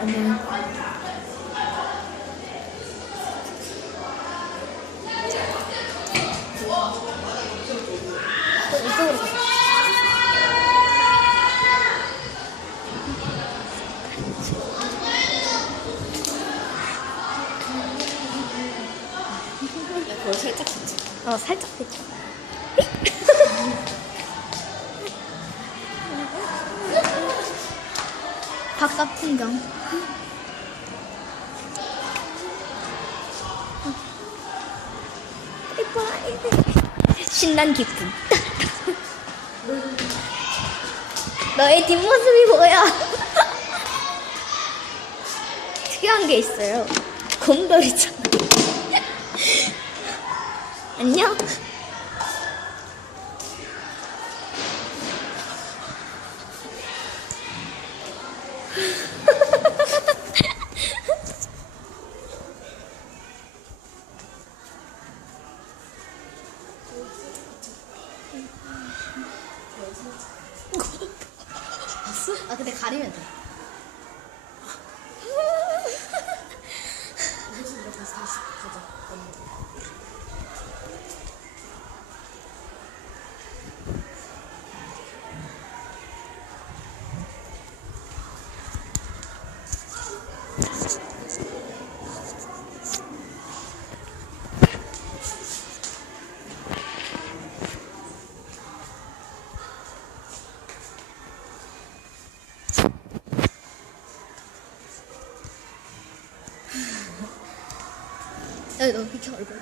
안녕. 이쪽으로 가. 그걸 살짝 했지. 살짝 됐죠. 바깥 풍경. 신난 기쁨. 너의 뒷모습이 보여. 특이한 게 있어요. 곰돌이잖아. 안녕. 근데 가리면 돼. 다시 가자. 야, 너 비켜 얼굴.